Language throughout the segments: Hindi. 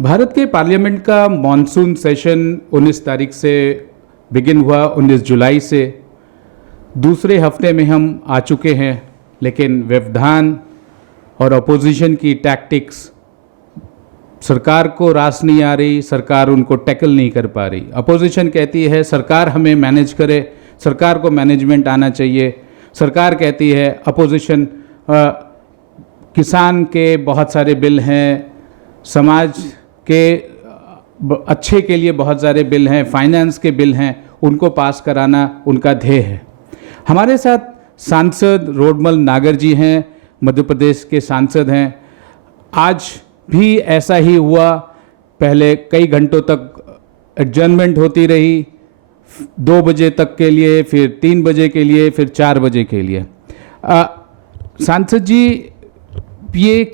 भारत के पार्लियामेंट का मॉनसून सेशन 19 तारीख से बिगिन हुआ। 19 जुलाई से दूसरे हफ्ते में हम आ चुके हैं, लेकिन व्यवधान और अपोजिशन की टैक्टिक्स सरकार को रास नहीं आ रही, सरकार उनको टैकल नहीं कर पा रही। अपोजिशन कहती है सरकार हमें मैनेज करे, सरकार को मैनेजमेंट आना चाहिए। सरकार कहती है अपोजिशन किसान के बहुत सारे बिल हैं, समाज के अच्छे के लिए बहुत सारे बिल हैं, फाइनेंस के बिल हैं, उनको पास कराना उनका ध्येय है। हमारे साथ सांसद रोडमल नागर जी हैं, मध्य प्रदेश के सांसद हैं। आज भी ऐसा ही हुआ, पहले कई घंटों तक एडजर्नमेंट होती रही, 2 बजे तक के लिए, फिर 3 बजे के लिए, फिर 4 बजे के लिए। सांसद जी, ये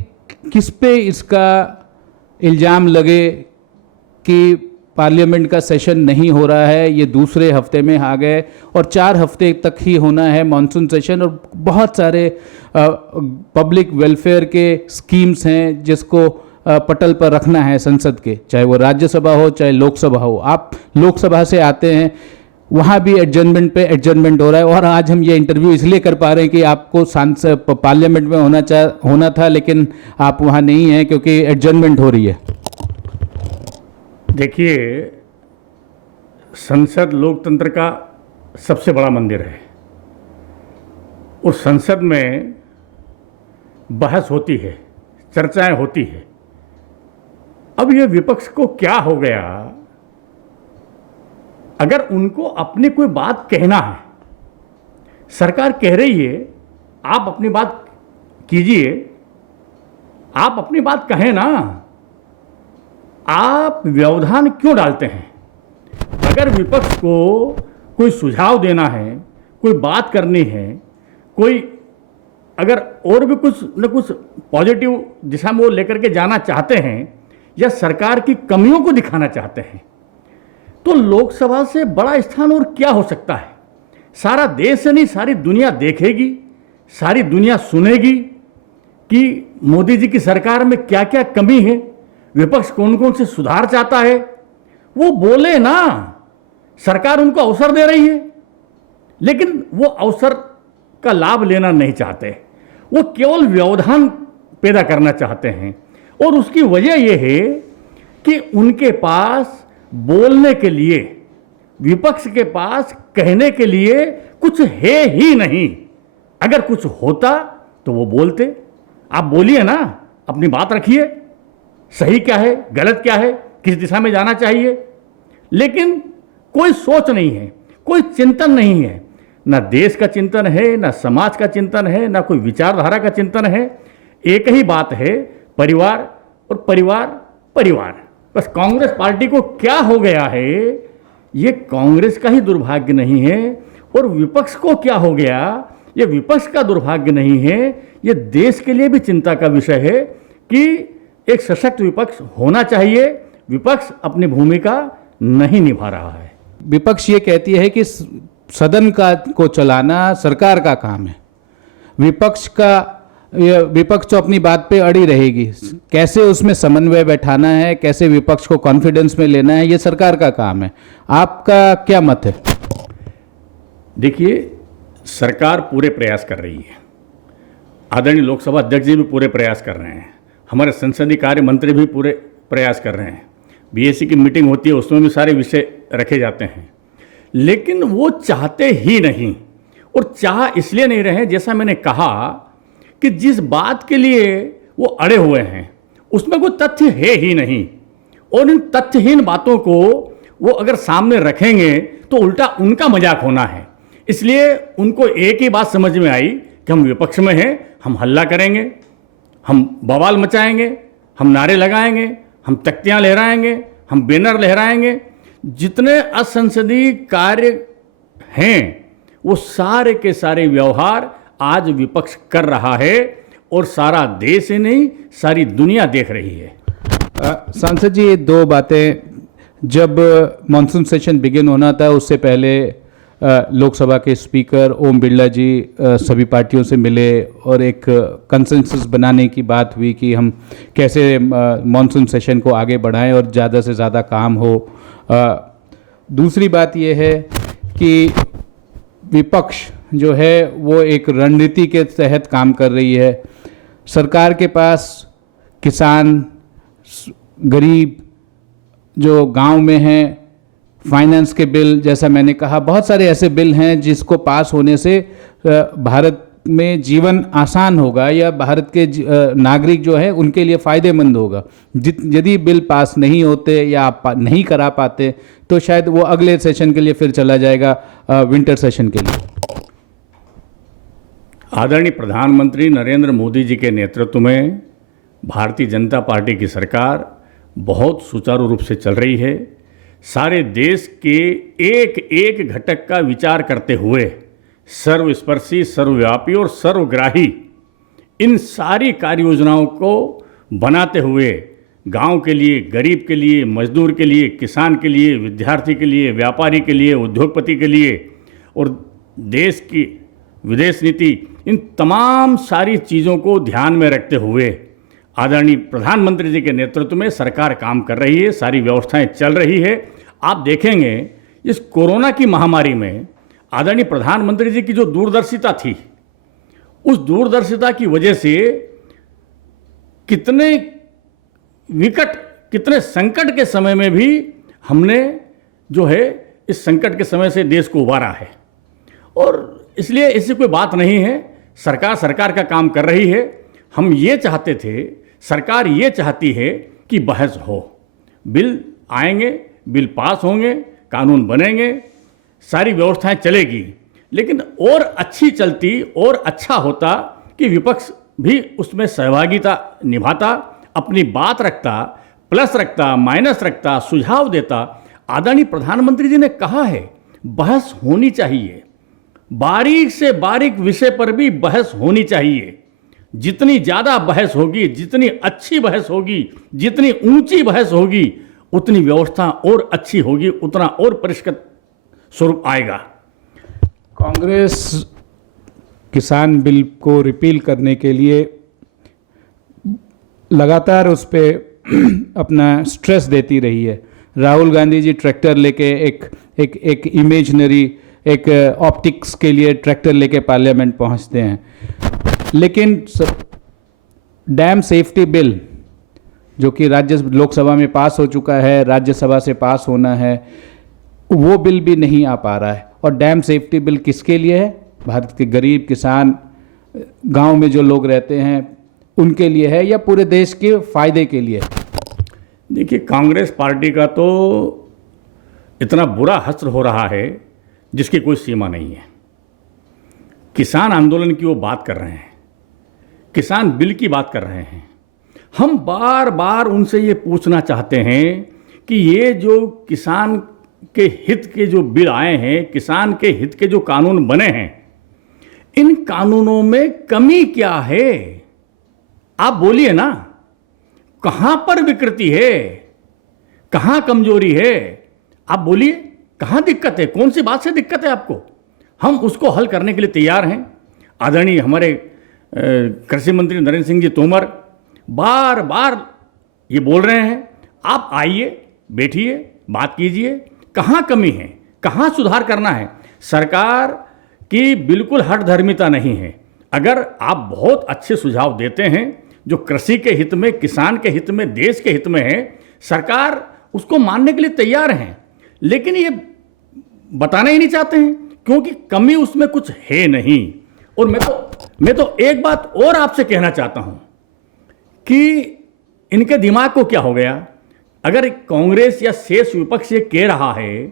किस पे इसका इल्ज़ाम लगे कि पार्लियामेंट का सेशन नहीं हो रहा है? ये दूसरे हफ्ते में आ गए और 4 हफ्ते तक ही होना है मॉनसून सेशन, और बहुत सारे पब्लिक वेलफेयर के स्कीम्स हैं जिसको पटल पर रखना है संसद के, चाहे वो राज्यसभा हो चाहे लोकसभा हो। आप लोकसभा से आते हैं, वहाँ भी एडजर्नमेंट पे एडजर्नमेंट हो रहा है, और आज हम ये इंटरव्यू इसलिए कर पा रहे हैं कि आपको सांसद पार्लियामेंट में होना था, लेकिन आप वहाँ नहीं हैं क्योंकि एडजर्नमेंट हो रही है। देखिए, संसद लोकतंत्र का सबसे बड़ा मंदिर है। उस संसद में बहस होती है, चर्चाएं होती है। अब ये विपक्ष को क्या हो गया, अगर उनको अपनी कोई बात कहना है, सरकार कह रही है आप अपनी बात कीजिए, आप अपनी बात कहें ना, आप व्यवधान क्यों डालते हैं? अगर विपक्ष को कोई सुझाव देना है, कोई बात करनी है, कोई अगर और भी कुछ न कुछ पॉजिटिव दिशा में वो लेकर के जाना चाहते हैं या सरकार की कमियों को दिखाना चाहते हैं, तो लोकसभा से बड़ा स्थान और क्या हो सकता है? सारा देश नहीं, सारी दुनिया देखेगी, सारी दुनिया सुनेगी कि मोदी जी की सरकार में क्या क्या कमी है, विपक्ष कौन कौन से सुधार चाहता है। वो बोले ना, सरकार उनको अवसर दे रही है, लेकिन वो अवसर का लाभ लेना नहीं चाहते, वो केवल व्यवधान पैदा करना चाहते हैं। और उसकी वजह यह है कि उनके पास बोलने के लिए, विपक्ष के पास कहने के लिए कुछ है ही नहीं। अगर कुछ होता तो वो बोलते। आप बोलिए ना, अपनी बात रखिए, सही क्या है, गलत क्या है, किस दिशा में जाना चाहिए। लेकिन कोई सोच नहीं है, कोई चिंतन नहीं है, ना देश का चिंतन है, ना समाज का चिंतन है, ना कोई विचारधारा का चिंतन है। एक ही बात है, परिवार और परिवार परिवार। बस कांग्रेस पार्टी को क्या हो गया है, ये कांग्रेस का ही दुर्भाग्य नहीं है, और विपक्ष को क्या हो गया, ये विपक्ष का दुर्भाग्य नहीं है, ये देश के लिए भी चिंता का विषय है कि एक सशक्त विपक्ष होना चाहिए। विपक्ष अपनी भूमिका नहीं निभा रहा है। विपक्ष ये कहती है कि सदन को चलाना सरकार का काम है। विपक्ष तो अपनी बात पे अड़ी रहेगी, कैसे उसमें समन्वय बैठाना है, कैसे विपक्ष को कॉन्फिडेंस में लेना है, ये सरकार का काम है। आपका क्या मत है? देखिए, सरकार पूरे प्रयास कर रही है, आदरणीय लोकसभा अध्यक्ष जी भी पूरे प्रयास कर रहे हैं, हमारे संसदीय कार्य मंत्री भी पूरे प्रयास कर रहे हैं। बीएससी की मीटिंग होती है, उसमें भी सारे विषय रखे जाते हैं, लेकिन वो चाहते ही नहीं। और चाह इसलिए नहीं रहे, जैसा मैंने कहा कि जिस बात के लिए वो अड़े हुए हैं उसमें कोई तथ्य है ही नहीं, और इन तथ्यहीन बातों को वो अगर सामने रखेंगे तो उल्टा उनका मजाक होना है। इसलिए उनको एक ही बात समझ में आई कि हम विपक्ष में हैं, हम हल्ला करेंगे, हम बवाल मचाएंगे, हम नारे लगाएंगे, हम तख्तियाँ लहराएंगे, हम बैनर लहराएंगे। जितने असंसदीय कार्य हैं वो सारे के सारे व्यवहार आज विपक्ष कर रहा है, और सारा देश ही नहीं, सारी दुनिया देख रही है। सांसद जी, 2 बातें। जब मॉनसून सेशन बिगिन होना था, उससे पहले लोकसभा के स्पीकर ओम बिरला जी सभी पार्टियों से मिले और एक कंसेंसस बनाने की बात हुई कि हम कैसे मॉनसून सेशन को आगे बढ़ाएं और ज़्यादा से ज़्यादा काम हो। दूसरी बात यह है कि विपक्ष जो है वो एक रणनीति के तहत काम कर रही है। सरकार के पास किसान, गरीब जो गांव में हैं, फाइनेंस के बिल, जैसा मैंने कहा, बहुत सारे ऐसे बिल हैं जिसको पास होने से भारत में जीवन आसान होगा या भारत के नागरिक जो है उनके लिए फ़ायदेमंद होगा। यदि बिल पास नहीं होते या आप नहीं करा पाते तो शायद वो अगले सेशन के लिए फिर चला जाएगा विंटर सेशन के लिए। आदरणीय प्रधानमंत्री नरेंद्र मोदी जी के नेतृत्व में भारतीय जनता पार्टी की सरकार बहुत सुचारू रूप से चल रही है। सारे देश के एक एक घटक का विचार करते हुए सर्वस्पर्शी, सर्वव्यापी और सर्वग्राही इन सारी कार्य योजनाओं को बनाते हुए गांव के लिए, गरीब के लिए, मजदूर के लिए, किसान के लिए, विद्यार्थी के लिए, व्यापारी के लिए, उद्योगपति के लिए और देश की विदेश नीति, इन तमाम सारी चीज़ों को ध्यान में रखते हुए आदरणीय प्रधानमंत्री जी के नेतृत्व में सरकार काम कर रही है, सारी व्यवस्थाएं चल रही है। आप देखेंगे इस कोरोना की महामारी में आदरणीय प्रधानमंत्री जी की जो दूरदर्शिता थी, उस दूरदर्शिता की वजह से कितने विकट, कितने संकट के समय में भी हमने जो है इस संकट के समय से देश को उबारा है। और इसलिए इससे कोई बात नहीं है, सरकार का काम कर रही है। हम ये चाहते थे, सरकार ये चाहती है कि बहस हो, बिल आएंगे, बिल पास होंगे, कानून बनेंगे, सारी व्यवस्थाएं चलेगी। लेकिन और अच्छी चलती और अच्छा होता कि विपक्ष भी उसमें सहभागिता निभाता, अपनी बात रखता, प्लस रखता, माइनस रखता, सुझाव देता। आदरणीय प्रधानमंत्री जी ने कहा है बहस होनी चाहिए, बारीक से बारीक विषय पर भी बहस होनी चाहिए। जितनी ज़्यादा बहस होगी, जितनी अच्छी बहस होगी, जितनी ऊंची बहस होगी, उतनी व्यवस्था और अच्छी होगी, उतना और परिष्कृत स्वरूप आएगा। कांग्रेस किसान बिल को रिपील करने के लिए लगातार उस पर अपना स्ट्रेस देती रही है। राहुल गांधी जी ट्रैक्टर लेके एक इमेजनरी, एक ऑप्टिक्स के लिए ट्रैक्टर लेके पार्लियामेंट पहुंचते हैं, लेकिन डैम सेफ्टी बिल जो कि लोकसभा में पास हो चुका है, राज्यसभा से पास होना है, वो बिल भी नहीं आ पा रहा है। और डैम सेफ्टी बिल किसके लिए है? भारत के गरीब किसान, गांव में जो लोग रहते हैं उनके लिए है या पूरे देश के फायदे के लिए? देखिए, कांग्रेस पार्टी का तो इतना बुरा हश्र हो रहा है जिसकी कोई सीमा नहीं है। किसान आंदोलन की वो बात कर रहे हैं, किसान बिल की बात कर रहे हैं। हम बार बार उनसे ये पूछना चाहते हैं कि ये जो किसान के हित के जो बिल आए हैं, किसान के हित के जो कानून बने हैं, इन कानूनों में कमी क्या है? आप बोलिए ना, कहां पर विकृति है, कहां कमजोरी है? आप बोलिए, कहां दिक्कत है, कौन सी बात से दिक्कत है आपको? हम उसको हल करने के लिए तैयार हैं। आदरणीय हमारे कृषि मंत्री नरेंद्र सिंह जी तोमर बार बार ये बोल रहे हैं, आप आइए, बैठिए, बात कीजिए, कहाँ कमी है, कहाँ सुधार करना है। सरकार की बिल्कुल हठधर्मिता नहीं है। अगर आप बहुत अच्छे सुझाव देते हैं जो कृषि के हित में, किसान के हित में, देश के हित में है, सरकार उसको मानने के लिए तैयार है। लेकिन ये बताना ही नहीं चाहते हैं क्योंकि कमी उसमें कुछ है नहीं। और मैं तो एक बात और आपसे कहना चाहता हूं कि इनके दिमाग को क्या हो गया? अगर कांग्रेस या शेष विपक्ष ये कह रहा है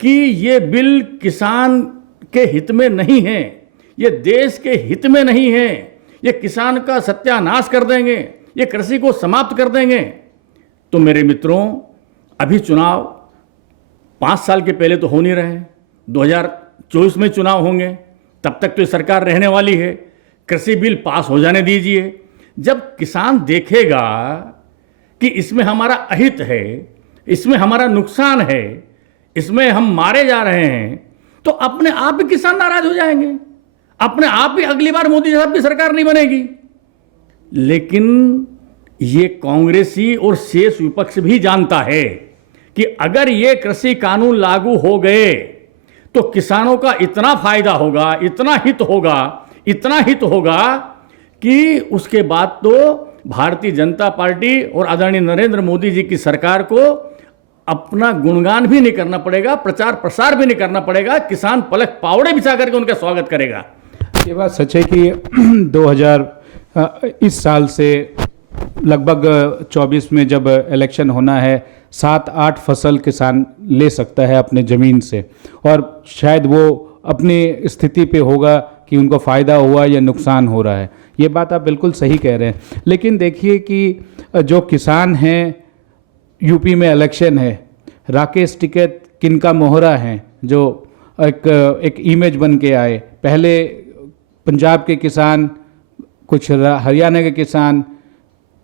कि ये बिल किसान के हित में नहीं है, ये देश के हित में नहीं है, ये किसान का सत्यानाश कर देंगे, ये कृषि को समाप्त कर देंगे, तो मेरे मित्रों, अभी चुनाव 5 साल के पहले तो हो नहीं रहे, 2024 में चुनाव होंगे, तब तक तो सरकार रहने वाली है। कृषि बिल पास हो जाने दीजिए। जब किसान देखेगा कि इसमें हमारा अहित है, इसमें हमारा नुकसान है, इसमें हम मारे जा रहे हैं, तो अपने आप ही किसान नाराज हो जाएंगे, अपने आप ही अगली बार मोदी साहब की सरकार नहीं बनेगी। लेकिन ये कांग्रेसी और शेष विपक्ष भी जानता है कि अगर ये कृषि कानून लागू हो गए तो किसानों का इतना फायदा होगा, इतना हित होगा, इतना हित होगा कि उसके बाद तो भारतीय जनता पार्टी और आदरणीय नरेंद्र मोदी जी की सरकार को अपना गुणगान भी नहीं करना पड़ेगा, प्रचार प्रसार भी नहीं करना पड़ेगा, किसान पलक पावड़े बिछा करके उनका स्वागत करेगा। ये बात सच है कि 2000 इस साल से लगभग 24 में जब इलेक्शन होना है, 7-8 फसल किसान ले सकता है अपने ज़मीन से, और शायद वो अपनी स्थिति पे होगा कि उनको फ़ायदा हुआ या नुकसान हो रहा है। ये बात आप बिल्कुल सही कह रहे हैं। लेकिन देखिए कि जो किसान हैं, यूपी में इलेक्शन है, राकेश टिकैत किनका मोहरा हैं, जो एक इमेज बन के आए। पहले पंजाब के किसान, कुछ हरियाणा के किसान,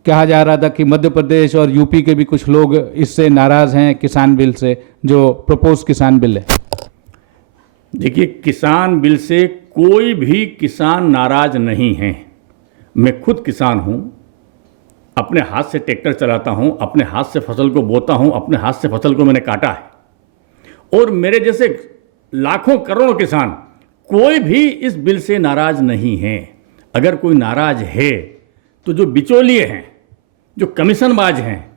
कहा जा रहा था कि मध्य प्रदेश और यूपी के भी कुछ लोग इससे नाराज़ हैं, किसान बिल से, जो प्रपोज किसान बिल है। देखिए, किसान बिल से कोई भी किसान नाराज नहीं है। मैं खुद किसान हूँ, अपने हाथ से ट्रैक्टर चलाता हूँ, अपने हाथ से फसल को बोता हूँ, अपने हाथ से फसल को मैंने काटा है। और मेरे जैसे लाखों करोड़ों किसान, कोई भी इस बिल से नाराज नहीं है। अगर कोई नाराज है तो जो बिचौलिए हैं, जो कमीशनबाज हैं,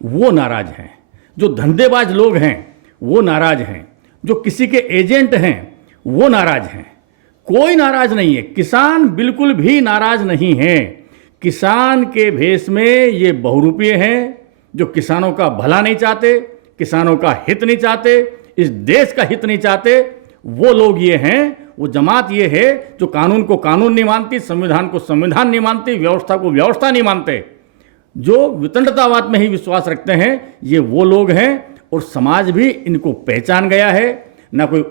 वो नाराज हैं। जो धंधेबाज लोग हैं वो नाराज हैं। जो किसी के एजेंट हैं वो नाराज हैं। कोई नाराज नहीं है। किसान बिल्कुल भी नाराज नहीं है। किसान के भेष में ये बहुरूपीय हैं, जो किसानों का भला नहीं चाहते, किसानों का हित नहीं चाहते, इस देश का हित नहीं चाहते, वो लोग ये हैं। वो जमात ये है जो कानून को कानून नहीं मानती, संविधान को संविधान नहीं मानती, व्यवस्था को व्यवस्था नहीं मानते, जो वितंडतावाद में ही विश्वास रखते हैं। ये वो लोग हैं और समाज भी इनको पहचान गया है। ना कोई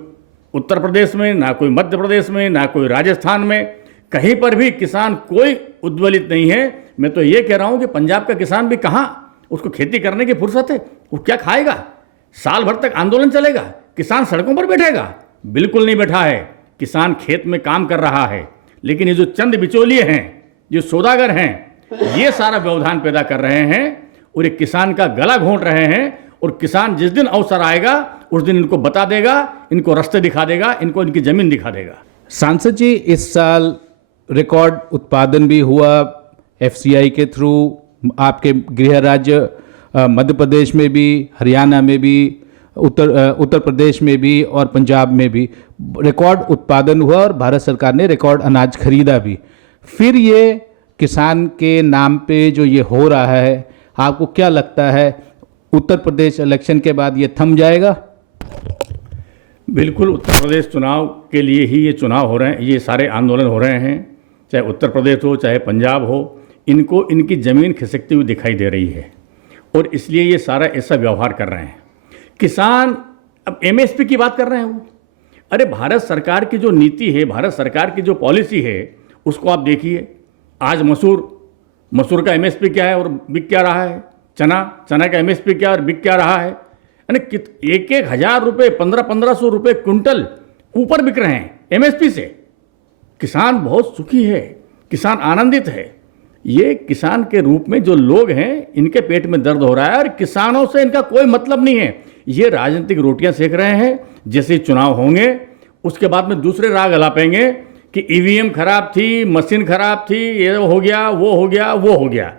उत्तर प्रदेश में, ना कोई मध्य प्रदेश में, ना कोई राजस्थान में, कहीं पर भी किसान कोई उद्वेलित नहीं है। मैं तो ये कह रहा हूँ कि पंजाब का किसान भी कहाँ, उसको खेती करने की फुर्सत है? वो क्या खाएगा? साल भर तक आंदोलन चलेगा, किसान सड़कों पर बैठेगा? बिल्कुल नहीं बैठा है। किसान खेत में काम कर रहा है। लेकिन ये जो चंद बिचौलिए हैं, जो सौदागर हैं, ये सारा व्यवधान पैदा कर रहे हैं और एक किसान का गला घोंट रहे हैं। और किसान जिस दिन अवसर आएगा उस दिन इनको बता देगा, इनको रास्ते दिखा देगा, इनको इनकी जमीन दिखा देगा। सांसद जी, इस साल रिकॉर्ड उत्पादन भी हुआ एफसीआई के थ्रू। आपके गृह राज्य मध्य प्रदेश में भी, हरियाणा में भी, उत्तर प्रदेश में भी और पंजाब में भी रिकॉर्ड उत्पादन हुआ और भारत सरकार ने रिकॉर्ड अनाज खरीदा भी। फिर ये किसान के नाम पे जो ये हो रहा है, आपको क्या लगता है उत्तर प्रदेश इलेक्शन के बाद ये थम जाएगा? बिल्कुल, उत्तर प्रदेश चुनाव के लिए ही ये चुनाव हो रहे हैं, ये सारे आंदोलन हो रहे हैं। चाहे उत्तर प्रदेश हो, चाहे पंजाब हो, इनको इनकी ज़मीन खिसकती हुई दिखाई दे रही है और इसलिए ये सारा ऐसा व्यवहार कर रहे हैं। किसान अब एमएसपी की बात कर रहे हैं वो। अरे भारत सरकार की जो नीति है, भारत सरकार की जो पॉलिसी है, उसको आप देखिए। आज मसूर का एमएसपी क्या है और बिक क्या रहा है? चना का एमएसपी क्या और बिक क्या रहा है? यानी 1,000 रुपये, 1,500 रुपये क्विंटल ऊपर बिक रहे हैं एमएसपी से। किसान बहुत सुखी है, किसान आनंदित है। ये किसान के रूप में जो लोग हैं, इनके पेट में दर्द हो रहा है और किसानों से इनका कोई मतलब नहीं है। ये राजनीतिक रोटियां सेक रहे हैं। जैसे चुनाव होंगे उसके बाद में दूसरे राग अलापेंगे कि ईवीएम खराब थी, मशीन खराब थी, ये हो गया, वो हो गया, वो हो गया।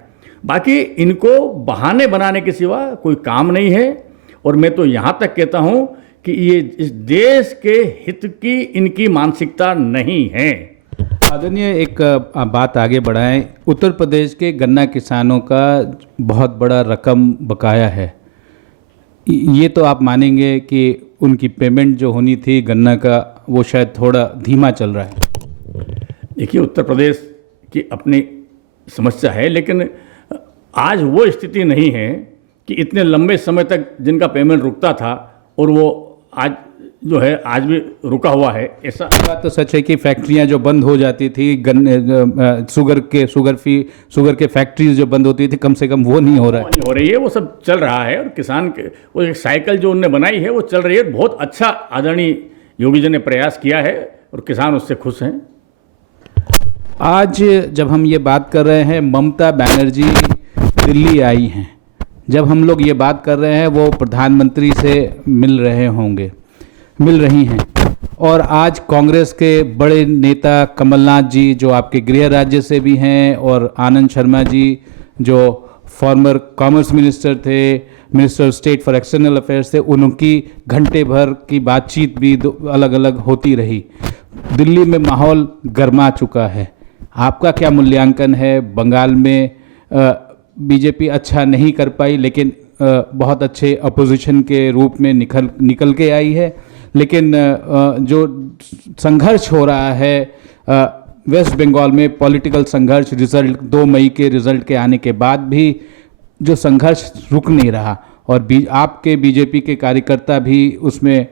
बाकी इनको बहाने बनाने के सिवा कोई काम नहीं है। और मैं तो यहाँ तक कहता हूँ कि ये इस देश के हित की इनकी मानसिकता नहीं है। आदरणीय, एक बात आगे बढ़ाएं। उत्तर प्रदेश के गन्ना किसानों का बहुत बड़ा रकम बकाया है। ये तो आप मानेंगे कि उनकी पेमेंट जो होनी थी गन्ना का, वो शायद थोड़ा धीमा चल रहा है। देखिए, उत्तर प्रदेश की अपनी समस्या है, लेकिन आज वो स्थिति नहीं है कि इतने लंबे समय तक जिनका पेमेंट रुकता था और वो आज जो है आज भी रुका हुआ है। ऐसा बात तो सच है कि फैक्ट्रियां जो बंद हो जाती थी, शुगर के फैक्ट्रीज जो बंद होती थी, कम से कम वो नहीं हो रहा है। नहीं हो रही है, वो सब चल रहा है। और किसान के वो एक साइकिल जो उनने बनाई है वो चल रही है। बहुत अच्छा आदरणीय योगी जी ने प्रयास किया है और किसान उससे खुश हैं। आज जब हम ये बात कर रहे हैं, ममता बनर्जी दिल्ली आई हैं। जब हम लोग ये बात कर रहे हैं, वो प्रधानमंत्री से मिल रही हैं। और आज कांग्रेस के बड़े नेता कमलनाथ जी, जो आपके गृह राज्य से भी हैं, और आनंद शर्मा जी, जो फॉर्मर कॉमर्स मिनिस्टर थे, minister of state for external affairs थे, उनकी घंटे भर की बातचीत भी अलग अलग होती रही। दिल्ली में माहौल गर्मा चुका है। आपका क्या मूल्यांकन है? बंगाल में बीजेपी अच्छा नहीं कर पाई, लेकिन बहुत अच्छे अपोजिशन के रूप में निकल के आई है। लेकिन जो संघर्ष हो रहा है वेस्ट बंगाल में, पॉलिटिकल संघर्ष, रिजल्ट 2 मई के रिजल्ट के आने के बाद भी जो संघर्ष रुक नहीं रहा, और आपके बीजेपी के कार्यकर्ता भी उसमें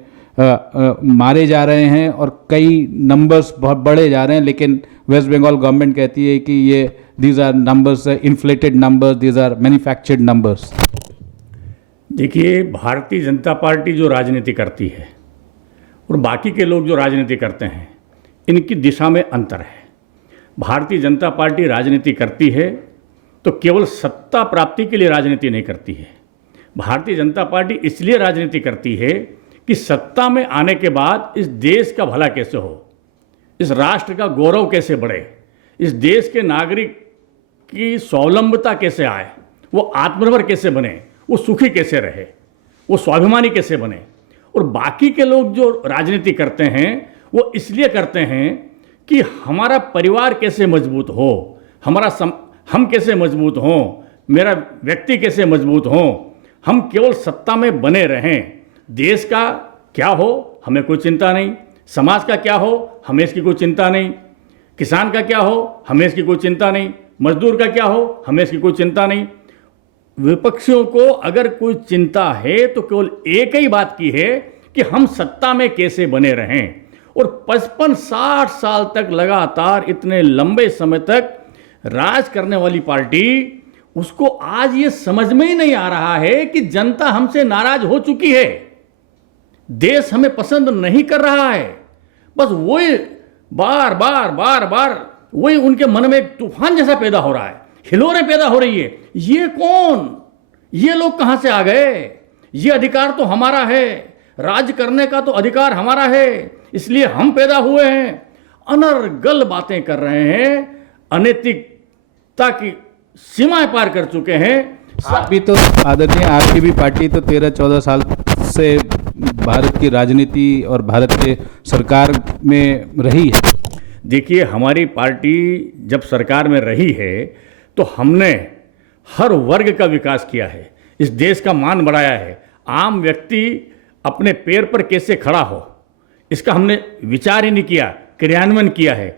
मारे जा रहे हैं, और कई नंबर्स बहुत बढ़े जा रहे हैं। लेकिन वेस्ट बंगाल गवर्नमेंट कहती है कि ये these are numbers, inflated numbers, these are manufactured numbers. देखिए, भारतीय जनता पार्टी जो राजनीति करती है और बाकी के लोग जो राजनीति करते हैं, इनकी दिशा में अंतर है। भारतीय जनता पार्टी राजनीति करती है तो केवल सत्ता प्राप्ति के लिए राजनीति नहीं करती है। भारतीय जनता पार्टी इसलिए राजनीति करती है कि सत्ता में आने के बाद इस देश का भला कैसे हो, इस राष्ट्र का गौरव कैसे बढ़े, इस देश के नागरिक की स्वावलंबता कैसे आए, वो आत्मनिर्भर कैसे बने, वो सुखी कैसे रहे, वो स्वाभिमानी कैसे बने। और बाकी के लोग जो राजनीति करते हैं, वो इसलिए करते हैं कि हमारा परिवार कैसे मजबूत हो, हम कैसे मजबूत हों, मेरा व्यक्ति कैसे मजबूत हों, हम केवल सत्ता में बने रहें। देश का क्या हो हमें कोई चिंता नहीं, समाज का क्या हो हमें इसकी कोई चिंता नहीं, किसान का क्या हो हमें इसकी कोई चिंता नहीं, मजदूर का क्या हो हमें इसकी कोई चिंता नहीं। विपक्षियों को अगर कोई चिंता है तो केवल एक ही बात की है कि हम सत्ता में कैसे बने रहें। और 55-60 साल तक लगातार इतने लंबे समय तक राज करने वाली पार्टी, उसको आज ये समझ में ही नहीं आ रहा है कि जनता हमसे नाराज हो चुकी है, देश हमें पसंद नहीं कर रहा है। बस वही बार बार वही उनके मन में एक तूफान जैसा पैदा हो रहा है, हिलोरें पैदा हो रही है। ये कौन, ये लोग कहां से आ गए, ये अधिकार तो हमारा है, राज करने का तो अधिकार हमारा है, इसलिए हम पैदा हुए हैं। अनर्गल बातें कर रहे हैं, अनैतिकता की सीमाएं पार कर चुके हैं। आप भी तो आदरणीय, आपकी भी पार्टी तो 13-14 साल से भारत की राजनीति और भारत के सरकार में रही है। देखिए, हमारी पार्टी जब सरकार में रही है तो हमने हर वर्ग का विकास किया है, इस देश का मान बढ़ाया है। आम व्यक्ति अपने पैर पर कैसे खड़ा हो, इसका हमने विचार ही नहीं किया, क्रियान्वयन किया है।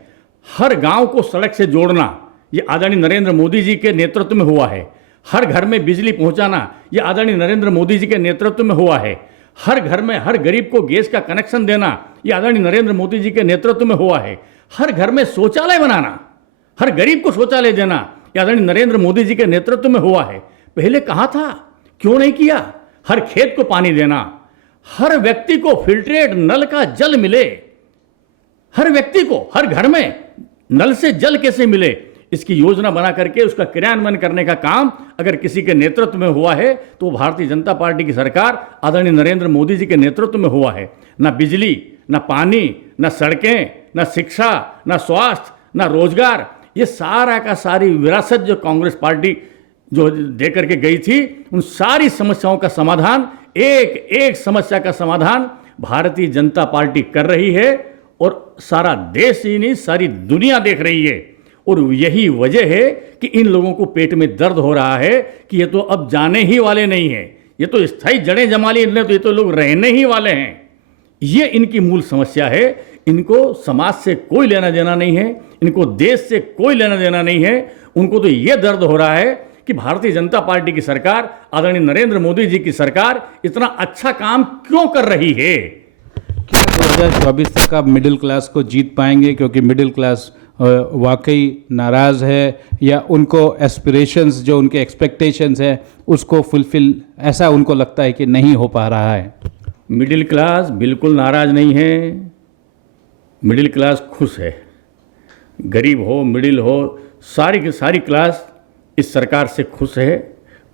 हर गांव को सड़क से जोड़ना, ये आदरणीय नरेंद्र मोदी जी के नेतृत्व में हुआ है। हर घर में बिजली पहुंचाना, ये आदरणीय नरेंद्र मोदी जी के नेतृत्व में हुआ है। हर घर में हर गरीब को गैस का कनेक्शन देना, ये आदरणीय नरेंद्र मोदी जी के नेतृत्व में हुआ है। हर घर में शौचालय बनाना, हर गरीब को शौचालय देना, ये आदरणीय नरेंद्र मोदी जी के नेतृत्व में हुआ है। पहले कहाँ था, क्यों नहीं किया? हर खेत को पानी देना, हर व्यक्ति को फिल्ट्रेट नल का जल मिले, हर व्यक्ति को हर घर में नल से जल कैसे मिले, इसकी योजना बना करके उसका क्रियान्वयन करने का काम अगर किसी के नेतृत्व में हुआ है तो वो भारतीय जनता पार्टी की सरकार आदरणीय नरेंद्र मोदी जी के नेतृत्व में हुआ है। ना बिजली, ना पानी, ना सड़कें, ना शिक्षा, ना स्वास्थ्य, ना रोजगार, ये सारा का सारी विरासत जो कांग्रेस पार्टी जो दे करके गई थी, उन सारी समस्याओं का समाधान, एक एक समस्या का समाधान भारतीय जनता पार्टी कर रही है। और सारा देश ही नहीं, सारी दुनिया देख रही है। और यही वजह है कि इन लोगों को पेट में दर्द हो रहा है कि ये तो अब जाने ही वाले नहीं हैं, ये तो स्थायी जड़ें जमा ली इनने, तो ये तो लोग रहने ही वाले हैं। ये इनकी मूल समस्या है। इनको समाज से कोई लेना देना नहीं है, इनको देश से कोई लेना देना नहीं है। उनको तो ये दर्द हो रहा है कि भारतीय जनता पार्टी की सरकार, आदरणीय नरेंद्र मोदी जी की सरकार इतना अच्छा काम क्यों कर रही है। क्या 2024 तक आप मिडिल क्लास को जीत पाएंगे? क्योंकि मिडिल क्लास वाकई नाराज़ है, या उनको एस्पिरेशंस जो उनके एक्सपेक्टेशंस है उसको फुलफिल, ऐसा उनको लगता है कि नहीं हो पा रहा है। मिडिल क्लास बिल्कुल नाराज़ नहीं है, मिडिल क्लास खुश है। गरीब हो, मिडिल हो, सारी की सारी क्लास इस सरकार से खुश है,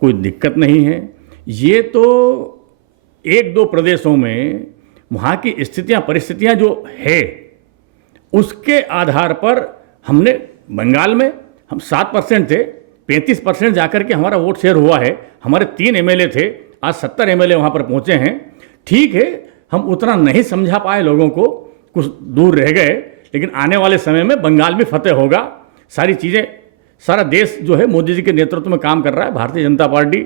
कोई दिक्कत नहीं है। ये तो एक दो प्रदेशों में वहाँ की स्थितियाँ परिस्थितियाँ जो है उसके आधार पर हमने, बंगाल में हम 7% थे, 35% जाकर के हमारा वोट शेयर हुआ है। हमारे 3 एमएलए थे, आज 70 एमएलए वहाँ पर पहुँचे हैं। ठीक है, हम उतना नहीं समझा पाए लोगों को, कुछ दूर रह गए, लेकिन आने वाले समय में बंगाल भी फतेह होगा। सारी चीज़ें, सारा देश जो है मोदी जी के नेतृत्व में काम कर रहा है। भारतीय जनता पार्टी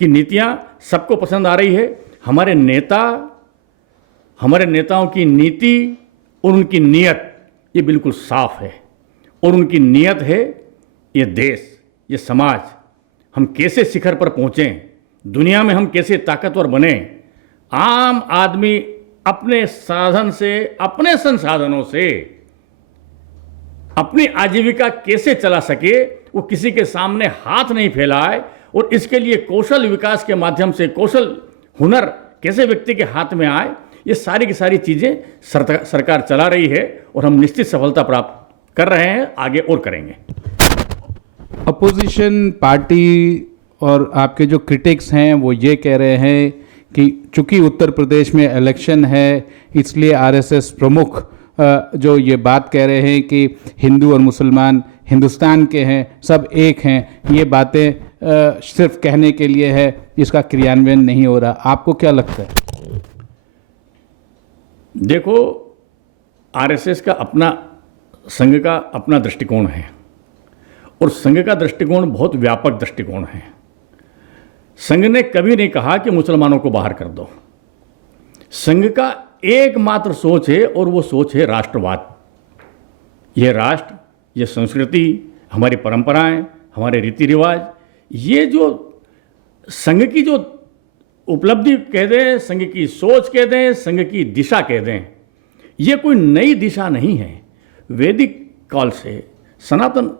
की नीतियाँ सबको पसंद आ रही है। हमारे नेताओं की नीति और उनकी नीयत ये बिल्कुल साफ है, और उनकी नीयत है ये देश, ये समाज, हम कैसे शिखर पर पहुँचें, दुनिया में हम कैसे ताकतवर बने। आम आदमी अपने साधन से, अपने संसाधनों से अपनी आजीविका कैसे चला सके, वो किसी के सामने हाथ नहीं फैलाए, और इसके लिए कौशल विकास के माध्यम से कौशल हुनर कैसे व्यक्ति के हाथ में आए, ये सारी की सारी चीज़ें सरकार चला रही है, और हम निश्चित सफलता प्राप्त कर रहे हैं, आगे और करेंगे। अपोजिशन पार्टी और आपके जो क्रिटिक्स हैं वो ये कह रहे हैं कि चूंकि उत्तर प्रदेश में इलेक्शन है, इसलिए आरएसएस प्रमुख जो ये बात कह रहे हैं कि हिंदू और मुसलमान हिंदुस्तान के हैं, सब एक हैं, ये बातें सिर्फ कहने के लिए है, इसका क्रियान्वयन नहीं हो रहा। आपको क्या लगता है? देखो, आरएसएस का अपना, संघ का अपना दृष्टिकोण है, और संघ का दृष्टिकोण बहुत व्यापक दृष्टिकोण है। संघ ने कभी नहीं कहा कि मुसलमानों को बाहर कर दो। संघ का एकमात्र सोच है, और वो सोच है राष्ट्रवाद। ये राष्ट्र, ये संस्कृति, हमारी परंपराएं, हमारे रीति रिवाज, ये जो संघ की जो उपलब्धि कह दें, संघ की सोच कह दें, संघ की दिशा कह दें, ये कोई नई दिशा नहीं है। वैदिक काल से, सनातन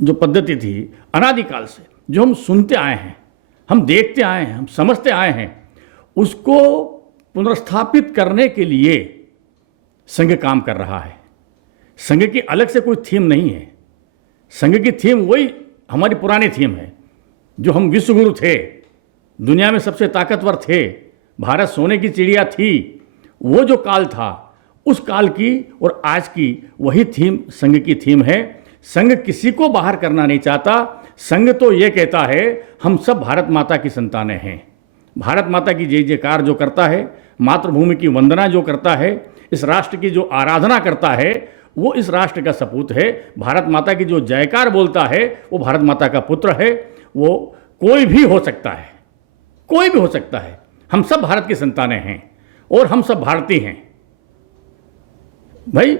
जो पद्धति थी, अनादिकाल से जो हम सुनते आए हैं, हम देखते आए हैं, हम समझते आए हैं, उसको पुनर्स्थापित करने के लिए संघ काम कर रहा है। संघ की अलग से कोई थीम नहीं है। संघ की थीम वही हमारी पुरानी थीम है, जो हम विश्वगुरु थे, दुनिया में सबसे ताकतवर थे, भारत सोने की चिड़िया थी, वो जो काल था, उस काल की और आज की वही थीम संघ की थीम है। संघ किसी को बाहर करना नहीं चाहता। संघ तो ये कहता है हम सब भारत माता की संतानें हैं। भारत माता की जय जयकार जो करता है, मातृभूमि की वंदना जो करता है, इस राष्ट्र की जो आराधना करता है, वो इस राष्ट्र का सपूत है। भारत माता की जो जयकार बोलता है, वो भारत माता का पुत्र है। वो कोई भी हो सकता है, कोई भी हो सकता है। हम सब भारत की संतानें हैं, और हम सब भारतीय हैं। भाई,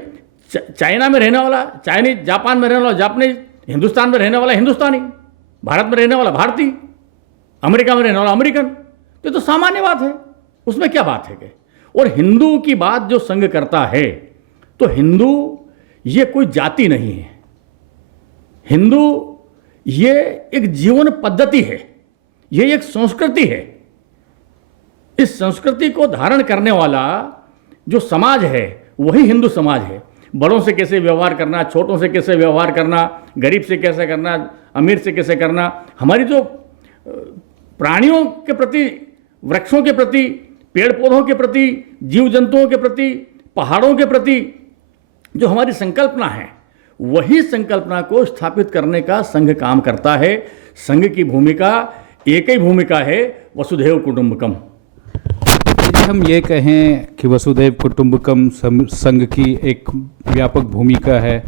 चाइना में रहने वाला चाइनीज, जापान में रहने वाला जापानीज, हिंदुस्तान में रहने वाला हिंदुस्तानी, भारत में रहने वाला भारतीय, अमेरिका में रहने वाला अमेरिकन, ये तो सामान्य बात है, उसमें क्या बात है कि। और हिंदू की बात जो संघ करता है, तो हिंदू ये कोई जाति नहीं है। हिंदू ये एक जीवन पद्धति है, ये एक संस्कृति है। इस संस्कृति को धारण करने वाला जो समाज है, वही हिंदू समाज है। बड़ों से कैसे व्यवहार करना, छोटों से कैसे व्यवहार करना, गरीब से कैसे करना, अमीर से कैसे करना, हमारी जो प्राणियों के प्रति, वृक्षों के प्रति, पेड़ पौधों के प्रति, जीव जंतुओं के प्रति, पहाड़ों के प्रति जो हमारी संकल्पना है, वही संकल्पना को स्थापित करने का संघ काम करता है। संघ की भूमिका एक ही भूमिका है, वसुधैव कुटुंबकम। यदि हम ये कहें कि वसुधैव कुटुंबकम संघ की एक व्यापक भूमिका है,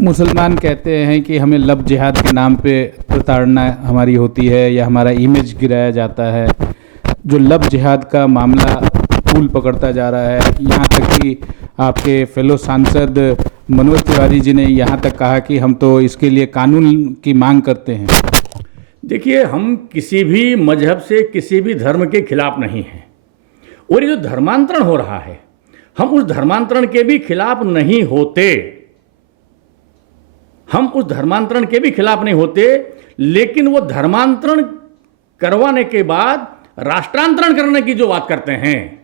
मुसलमान कहते हैं कि हमें लब जिहाद के नाम पे प्रताड़ना हमारी होती है, या हमारा इमेज गिराया जाता है। जो लब जिहाद का मामला फूल पकड़ता जा रहा है, यहाँ तक कि आपके फेलो सांसद मनोज तिवारी जी ने यहाँ तक कहा कि हम तो इसके लिए कानून की मांग करते हैं। देखिए, हम किसी भी मजहब से, किसी भी धर्म के खिलाफ नहीं हैं, और ये जो धर्मांतरण हो रहा है, हम उस धर्मांतरण के भी खिलाफ नहीं होते। हम उस धर्मांतरण के भी खिलाफ नहीं होते, लेकिन वो धर्मांतरण करवाने के बाद राष्ट्रांतरण करने की जो बात करते हैं,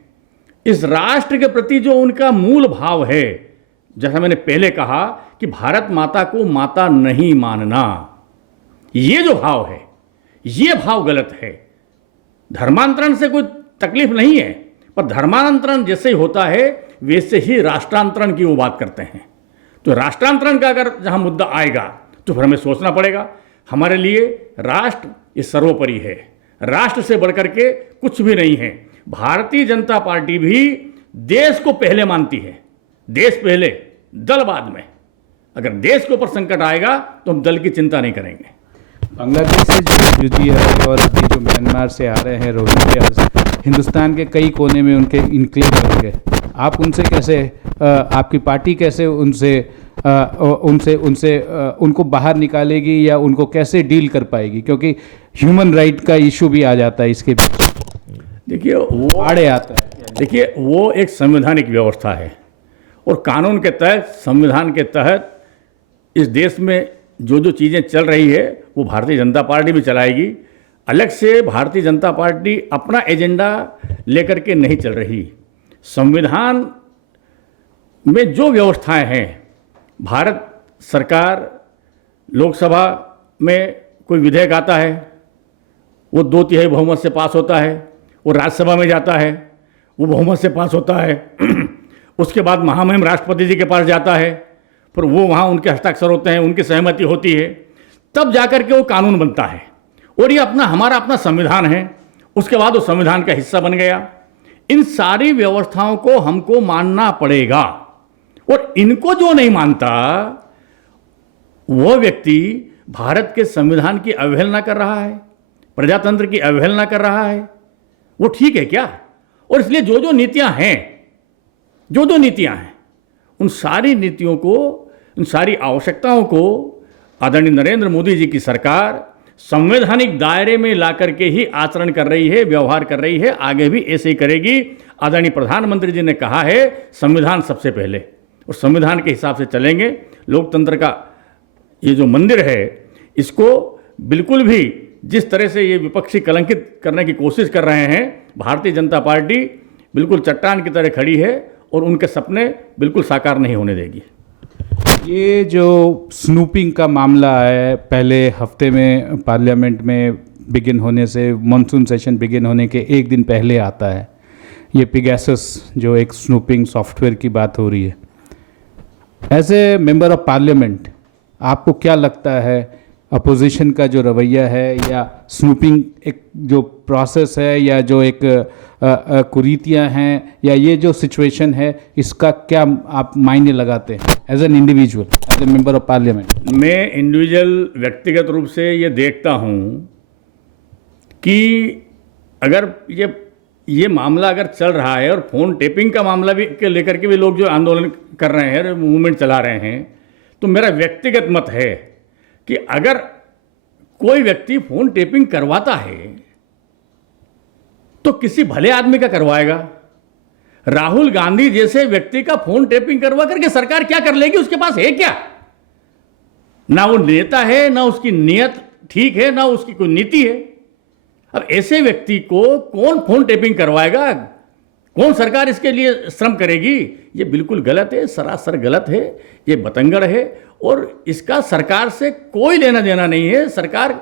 इस राष्ट्र के प्रति जो उनका मूल भाव है, जैसा मैंने पहले कहा कि भारत माता को माता नहीं मानना, ये जो भाव है, ये भाव गलत है। धर्मांतरण से कोई तकलीफ नहीं है, पर धर्मांतरण जैसे ही होता है वैसे ही राष्ट्रांतरण की वो बात करते हैं। तो राष्ट्रांतरण का अगर जहां मुद्दा आएगा तो फिर हमें सोचना पड़ेगा। हमारे लिए राष्ट्र ये सर्वोपरि है, राष्ट्र से बढ़कर के कुछ भी नहीं है। भारतीय जनता पार्टी भी देश को पहले मानती है, देश पहले दल बाद में। अगर देश के ऊपर संकट आएगा तो हम दल की चिंता नहीं करेंगे। बांग्लादेश से जो रिफ्यूजी और अभी जो म्यांमार से आ रहे हैं रोहिंग्यास, हिंदुस्तान के कई कोने में उनके इनक्लेव होंगे। आप उनसे कैसे, आपकी पार्टी कैसे उनको बाहर निकालेगी या उनको कैसे डील कर पाएगी? क्योंकि ह्यूमन राइट का इशू भी आ जाता है इसके बीच, देखिए वो आड़े आता है। देखिए वो एक संवैधानिक व्यवस्था है और कानून के तहत, संविधान के तहत इस देश में जो जो चीज़ें चल रही है वो भारतीय जनता पार्टी भी चलाएगी। अलग से भारतीय जनता पार्टी अपना एजेंडा लेकर के नहीं चल रही। संविधान में जो व्यवस्थाएं हैं, भारत सरकार, लोकसभा में कोई विधेयक आता है, वो 2/3 बहुमत से पास होता है, वो राज्यसभा में जाता है, वो बहुमत से पास होता है उसके बाद महामहिम राष्ट्रपति जी के पास जाता है, फिर वो वहाँ उनके हस्ताक्षर होते हैं, उनकी सहमति होती है, तब जाकर के वो कानून बनता है। और ये हमारा अपना संविधान है, उसके बाद वो संविधान का हिस्सा बन गया। इन सारी व्यवस्थाओं को हमको मानना पड़ेगा और इनको जो नहीं मानता वो व्यक्ति भारत के संविधान की अवहेलना कर रहा है, प्रजातंत्र की अवहेलना कर रहा है। वो ठीक है क्या? और इसलिए जो जो नीतियां हैं, उन सारी नीतियों को, उन सारी आवश्यकताओं को आदरणीय नरेंद्र मोदी जी की सरकार संवैधानिक दायरे में ला करके ही आचरण कर रही है, व्यवहार कर रही है, आगे भी ऐसे ही करेगी। आदरणीय प्रधानमंत्री जी ने कहा है संविधान सबसे पहले, और संविधान के हिसाब से चलेंगे। लोकतंत्र का ये जो मंदिर है, इसको बिल्कुल भी जिस तरह से ये विपक्षी कलंकित करने की कोशिश कर रहे हैं, भारतीय जनता पार्टी बिल्कुल चट्टान की तरह खड़ी है और उनके सपने बिल्कुल साकार नहीं होने देगी। ये जो स्नूपिंग का मामला है, पहले हफ्ते में पार्लियामेंट में बिगिन होने से, मॉनसून सेशन बिगिन होने के एक दिन पहले आता है। ये पिगैसस जो एक स्नूपिंग सॉफ्टवेयर की बात हो रही है। As a member of Parliament आपको क्या लगता है, अपोजिशन का जो रवैया है या स्नूपिंग एक जो प्रोसेस है या जो एक कुरीतियाँ हैं या ये जो सिचुएशन है, इसका क्या आप मायने लगाते हैं as an individual, as a member of Parliament? मैं इंडिविजुअल व्यक्तिगत रूप से ये देखता हूँ कि अगर ये मामला अगर चल रहा है और फ़ोन टेपिंग का मामला भी के लेकर के भी लोग जो आंदोलन कर रहे हैं, मूवमेंट चला रहे हैं, तो मेरा व्यक्तिगत मत है कि अगर कोई व्यक्ति फ़ोन टेपिंग करवाता है तो किसी भले आदमी का करवाएगा। राहुल गांधी जैसे व्यक्ति का फ़ोन टेपिंग करवा करके सरकार क्या कर लेगी? उसके पास है क्या? ना वो नेता है, ना उसकी नीयत ठीक है, ना उसकी कोई नीति है। अब ऐसे व्यक्ति को कौन फ़ोन टेपिंग करवाएगा? कौन सरकार इसके लिए श्रम करेगी? ये बिल्कुल गलत है, सरासर गलत है, ये बतंगड़ है और इसका सरकार से कोई लेना देना नहीं है। सरकार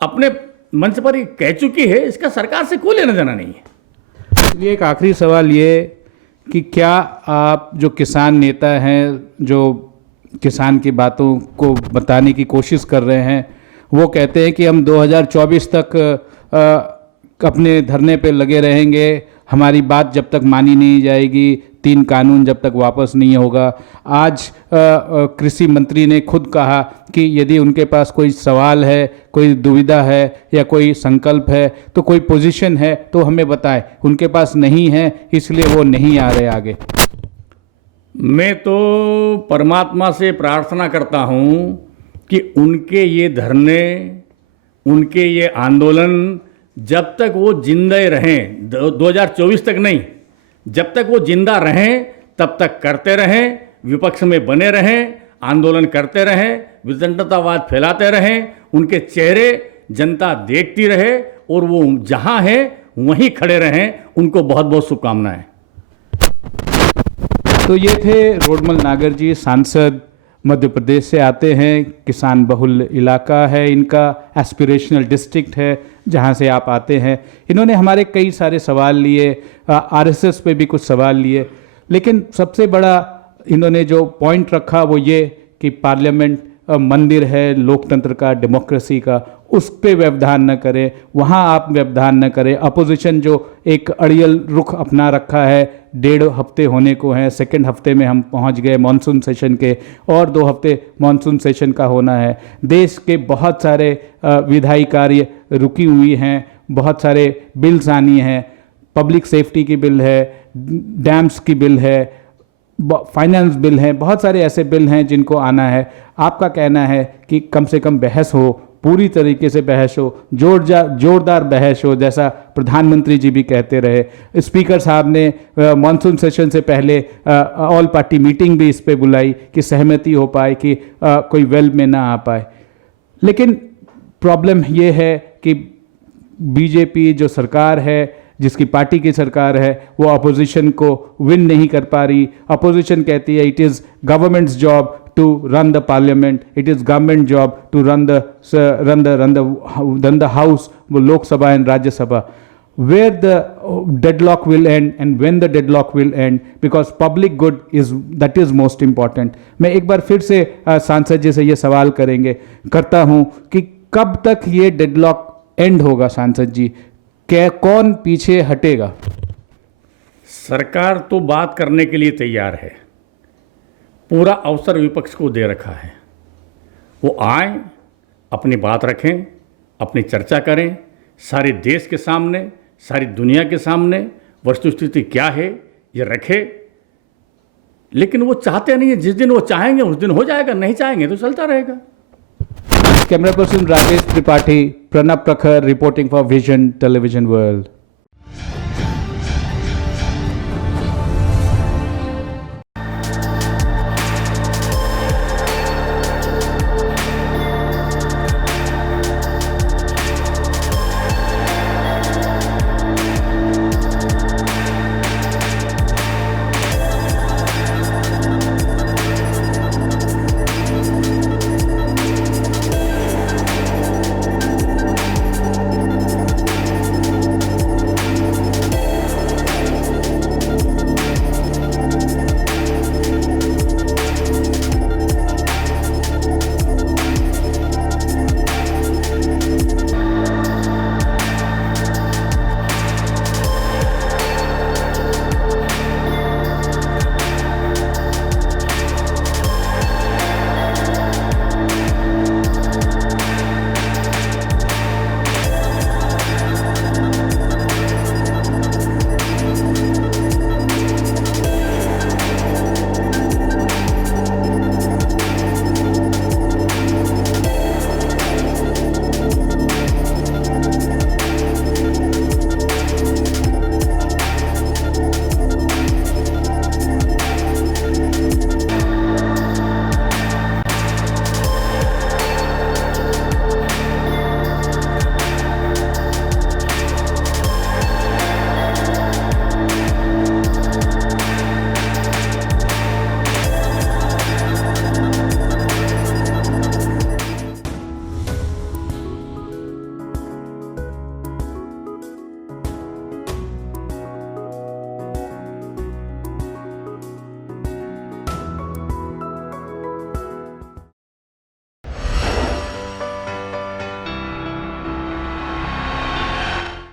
अपने मंच पर ही कह चुकी है, इसका सरकार से कोई लेना देना नहीं है। ये एक आखिरी सवाल ये कि क्या आप जो किसान नेता हैं, जो किसान की बातों को बताने की कोशिश कर रहे हैं, वो कहते हैं कि हम 2024 तक अपने धरने पे लगे रहेंगे, हमारी बात जब तक मानी नहीं जाएगी, 3 कानून जब तक वापस नहीं होगा। आज कृषि मंत्री ने खुद कहा कि यदि उनके पास कोई सवाल है, कोई दुविधा है या कोई संकल्प है, तो कोई पोजीशन है तो हमें बताएं। उनके पास नहीं है, इसलिए वो नहीं आ रहे आगे। मैं तो परमात्मा से प्रार्थना करता हूँ कि उनके ये धरने, उनके ये आंदोलन जब तक वो जिंदा रहें, 2024 तक नहीं, जब तक वो जिंदा रहें तब तक करते रहें, विपक्ष में बने रहें, आंदोलन करते रहें, वितंडतावाद फैलाते रहें, उनके चेहरे जनता देखती रहे और वो जहाँ है वहीं खड़े रहें। उनको बहुत बहुत शुभकामनाएं। तो ये थे रोडमल नागर जी, सांसद, मध्य प्रदेश से आते हैं। किसान बहुल इलाका है इनका, एस्पिरेशनल डिस्ट्रिक्ट है जहाँ से आप आते हैं। इन्होंने हमारे कई सारे सवाल लिए, आरएसएस पे भी कुछ सवाल लिए, लेकिन सबसे बड़ा इन्होंने जो पॉइंट रखा वो ये कि पार्लियामेंट मंदिर है लोकतंत्र का, डेमोक्रेसी का, उस पे व्यवधान न करें, वहाँ आप व्यवधान न करें। अपोजिशन जो एक अड़ियल रुख अपना रखा है, 1.5 हफ्ते होने को हैं, सेकंड हफ्ते में हम पहुँच गए मॉनसून सेशन के, और 2 हफ्ते मॉनसून सेशन का होना है। देश के बहुत सारे विधायी कार्य रुकी हुई हैं, बहुत सारे बिल्स आनी हैं, पब्लिक सेफ्टी की बिल है, डैम्स की बिल है, फाइनेंस बिल हैं, बहुत सारे ऐसे बिल हैं जिनको आना है। आपका कहना है कि कम से कम बहस हो, पूरी तरीके से बहस हो, जोरदार बहस हो, जैसा प्रधानमंत्री जी भी कहते रहे। स्पीकर साहब ने मॉनसून सेशन से पहले ऑल पार्टी मीटिंग भी इस पे बुलाई कि सहमति हो पाए, कि कोई वेल में ना आ पाए। लेकिन प्रॉब्लम ये है कि बीजेपी जो सरकार है, जिसकी पार्टी की सरकार है, वो अपोजिशन को विन नहीं कर पा रही। अपोजिशन कहती है it is government's job to run the parliament, it is government job to run the house, वो Lok Sabha and Rajya Sabha. Where the deadlock will end and when the deadlock will end, because public good that is most important. मैं एक बार फिर से सांसद जी से ये सवाल करता हूँ कि कब तक ये डेडलॉक एंड होगा सांसद जी, कौन पीछे हटेगा? सरकार तो बात करने के लिए तैयार है, पूरा अवसर विपक्ष को दे रखा है। वो आए, अपनी बात रखें, अपनी चर्चा करें, सारे देश के सामने, सारी दुनिया के सामने वस्तुस्थिति क्या है ये रखे। लेकिन वो चाहते नहीं है। जिस दिन वो चाहेंगे उस दिन हो जाएगा, नहीं चाहेंगे तो चलता रहेगा। कैमरा पर्सन राजेश त्रिपाठी, प्रणब प्रखर, reporting for vision television world.